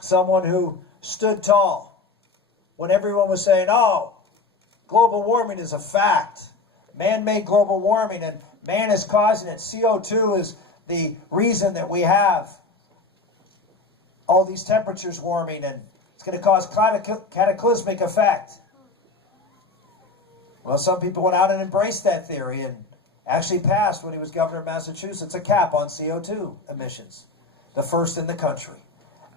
someone who stood tall when everyone was saying, oh, global warming is a fact. Man-made global warming, and man is causing it. CO2 is the reason that we have all these temperatures warming, and it's going to cause cataclysmic effect. Well, some people went out and embraced that theory and actually passed, when he was governor of Massachusetts, a cap on CO2 emissions, the first in the country,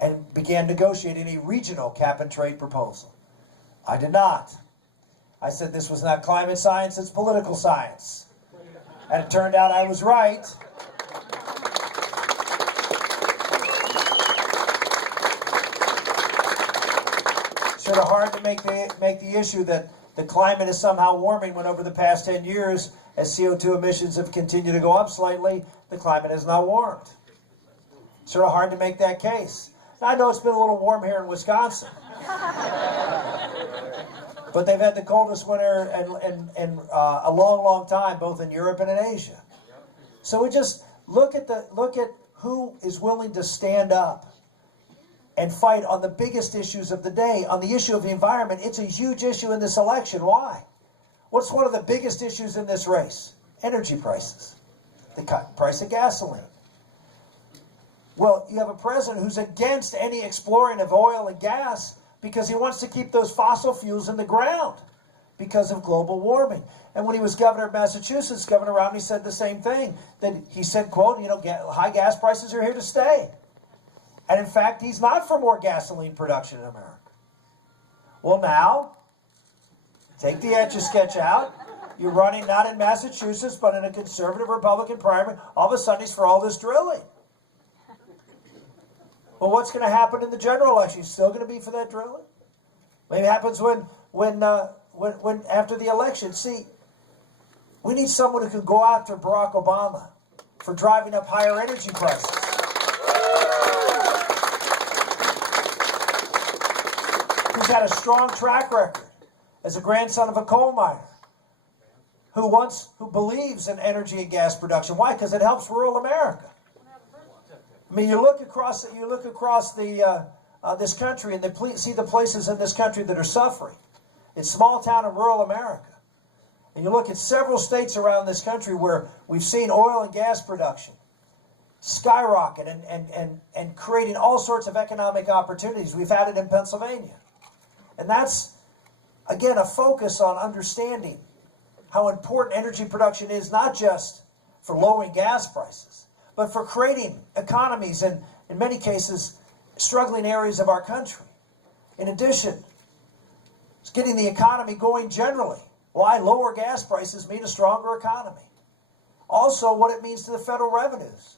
and began negotiating a regional cap-and-trade proposal. I did not. I said this was not climate science, it's political science. And it turned out I was right. Sort of hard to make the issue that the climate is somehow warming when over the past 10 years, as CO2 emissions have continued to go up slightly, the climate has not warmed. Sort of hard to make that case. Now, I know it's been a little warm here in Wisconsin. But they've had the coldest winter in a long, long time, both in Europe and in Asia. So we just look at who is willing to stand up and fight on the biggest issues of the day. On the issue of the environment, it's a huge issue in this election. Why? What's one of the biggest issues in this race? Energy prices. The price of gasoline. Well, you have a president who's against any exploring of oil and gas because he wants to keep those fossil fuels in the ground because of global warming. And when he was governor of Massachusetts, Governor Romney said the same thing. That he said, quote, high gas prices are here to stay. And in fact, he's not for more gasoline production in America. Well, now, take the Etch-a-Sketch out. You're running not in Massachusetts, but in a conservative Republican primary. All of a sudden, he's for all this drilling. Well, what's going to happen in the general election? He's still going to be for that drilling? Maybe it happens when after the election. See, we need someone who can go after Barack Obama for driving up higher energy prices. Who's had a strong track record as a grandson of a coal miner, who believes in energy and gas production. Why? Because it helps rural America. I mean, you look across this country and see the places in this country that are suffering. It's small town and rural America. And you look at several states around this country where we've seen oil and gas production skyrocket and creating all sorts of economic opportunities. We've had it in Pennsylvania. And that's, again, a focus on understanding how important energy production is, not just for lowering gas prices, but for creating economies and, in many cases, struggling areas of our country. In addition, it's getting the economy going generally. Why? Lower gas prices mean a stronger economy. Also, what it means to the federal revenues.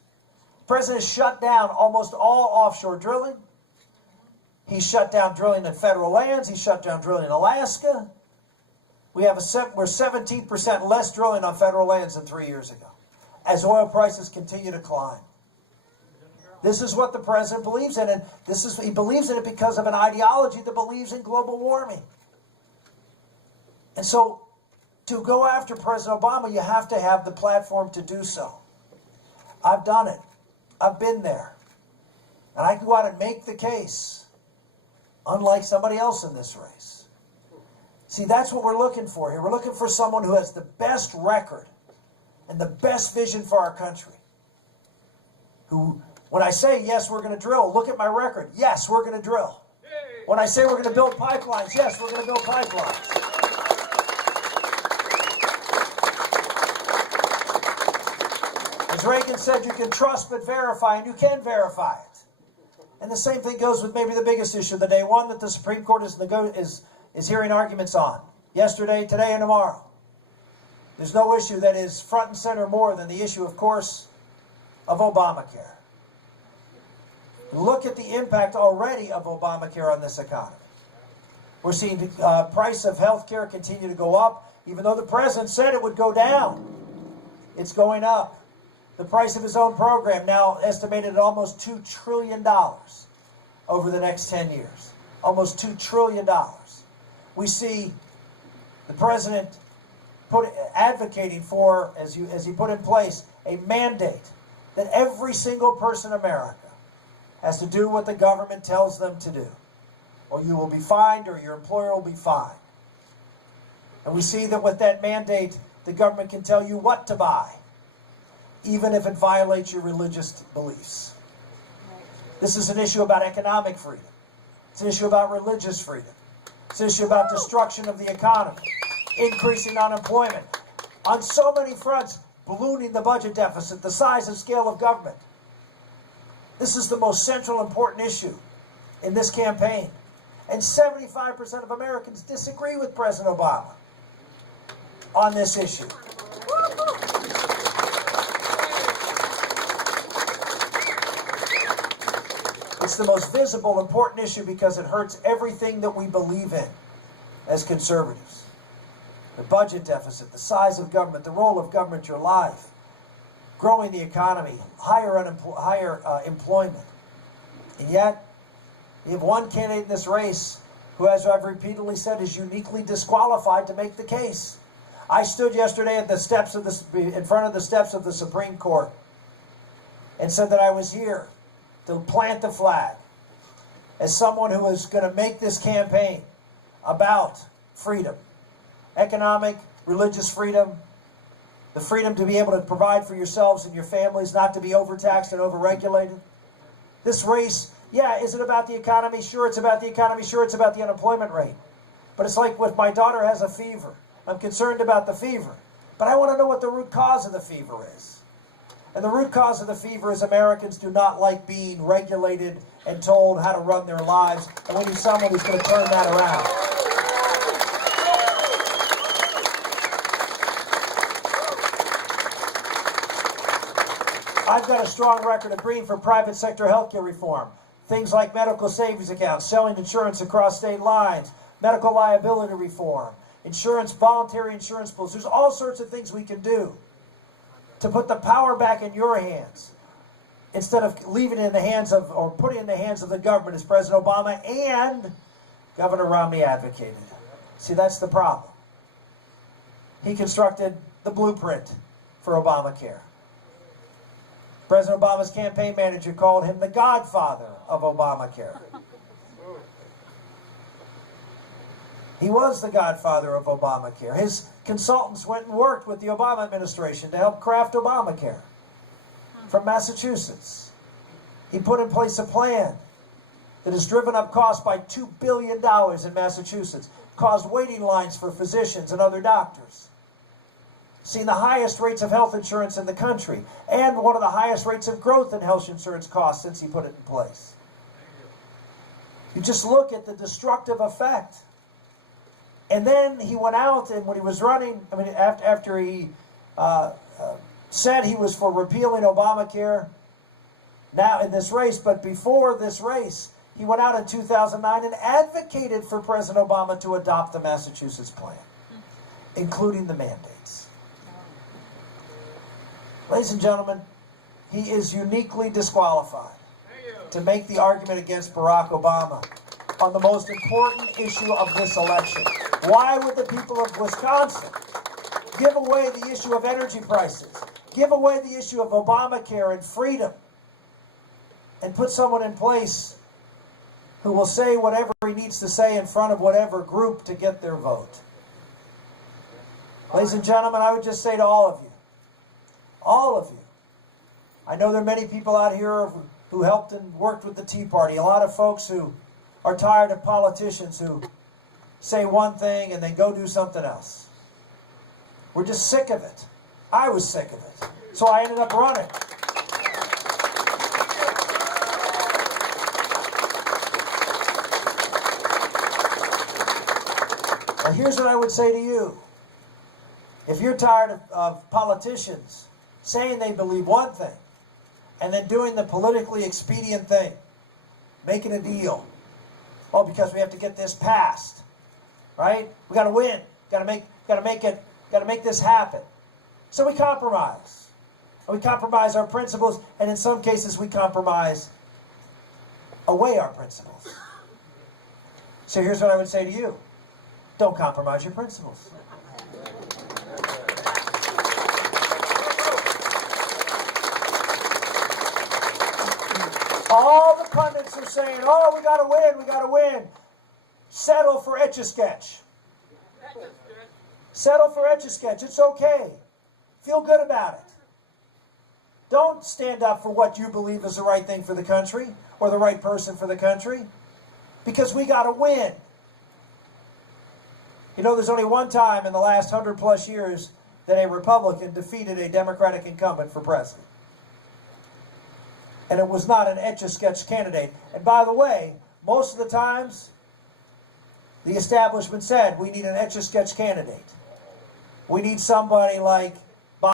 The president shut down almost all offshore drilling. He shut down drilling in federal lands. He shut down drilling in Alaska. We're 17% less drilling on federal lands than 3 years ago, as oil prices continue to climb. This is what the president believes in, and he believes in it because of an ideology that believes in global warming. And so, to go after President Obama, you have to have the platform to do so. I've done it. I've been there. And I can go out and make the case, unlike somebody else in this race. See, that's what we're looking for here. We're looking for someone who has the best record and the best vision for our country. Who, when I say, yes, we're going to drill, look at my record. Yes, we're going to drill. When I say we're going to build pipelines, yes, we're going to build pipelines. As Reagan said, you can trust but verify, and you can verify it. And the same thing goes with maybe the biggest issue of the day, one that the Supreme Court is hearing arguments on yesterday, today, and tomorrow. There's no issue that is front and center more than the issue, of course, of Obamacare. Look at the impact already of Obamacare on this economy. We're seeing the price of health care continue to go up, even though the president said it would go down. It's going up. The price of his own program now estimated at almost $2 trillion over the next 10 years. Almost $2 trillion. We see the president advocating for, as he put in place, a mandate that every single person in America has to do what the government tells them to do, or you will be fined or your employer will be fined. And we see that with that mandate, the government can tell you what to buy, even if it violates your religious beliefs. This is an issue about economic freedom. It's an issue about religious freedom. It's an issue about destruction of the economy, increasing unemployment. On so many fronts, ballooning the budget deficit, the size and scale of government. This is the most central, important issue in this campaign. And 75% of Americans disagree with President Obama on this issue. It's the most visible, important issue because it hurts everything that we believe in as conservatives. The budget deficit, the size of government, the role of government in your life, growing the economy, higher employment. And yet, we have one candidate in this race who, as I've repeatedly said, is uniquely disqualified to make the case. I stood yesterday at the steps of in front of the steps of the Supreme Court and said that I was here to plant the flag as someone who is going to make this campaign about freedom, economic, religious freedom, the freedom to be able to provide for yourselves and your families, not to be overtaxed and overregulated. This race, yeah, is it about the economy? Sure, it's about the economy. Sure, it's about the unemployment rate. But it's like if my daughter has a fever. I'm concerned about the fever. But I want to know what the root cause of the fever is. And the root cause of the fever is Americans do not like being regulated and told how to run their lives. And we need someone who's going to turn that around. I've got a strong record of green for private sector healthcare reform. Things like medical savings accounts, selling insurance across state lines, medical liability reform, voluntary insurance pools. There's all sorts of things we can do to put the power back in your hands instead of leaving it in the hands of, or putting it in the hands of the government, as President Obama and Governor Romney advocated. See, that's the problem. He constructed the blueprint for Obamacare. President Obama's campaign manager called him the godfather of Obamacare. He was the godfather of Obamacare. His consultants went and worked with the Obama administration to help craft Obamacare from Massachusetts. He put in place a plan that has driven up costs by $2 billion in Massachusetts, caused waiting lines for physicians and other doctors, seen the highest rates of health insurance in the country, and one of the highest rates of growth in health insurance costs since he put it in place. You just look at the destructive effect. And then he went out, and when he was running, after he said he was for repealing Obamacare now in this race, but before this race, he went out in 2009 and advocated for President Obama to adopt the Massachusetts plan, including the mandates. Ladies and gentlemen, he is uniquely disqualified to make the argument against Barack Obama on the most important issue of this election. Why would the people of Wisconsin give away the issue of energy prices, give away the issue of Obamacare and freedom, and put someone in place who will say whatever he needs to say in front of whatever group to get their vote? Ladies and gentlemen, I would just say to all of you, I know there are many people out here who helped and worked with the Tea Party, a lot of folks who are tired of politicians who say one thing and then go do something else. We're just sick of it. I was sick of it. So I ended up running. Now here's what I would say to you. If you're tired of politicians saying they believe one thing and then doing the politically expedient thing, making a deal, oh, because we have to get this passed, right? We got to win. Got to make this happen. So we compromise. And we compromise our principles, and in some cases we compromise away our principles. So here's what I would say to you. Don't compromise your principles. All the pundits are saying, oh, we got to win, we got to win. Settle for Etch-a-Sketch. Settle for Etch-a-Sketch. It's okay. Feel good about it. Don't stand up for what you believe is the right thing for the country or the right person for the country, because we got to win. You know, there's only one time in the last 100+ years that a Republican defeated a Democratic incumbent for president. And it was not an Etch-a-Sketch candidate. And by the way, most of the times, the establishment said, we need an Etch-a-Sketch candidate. We need somebody like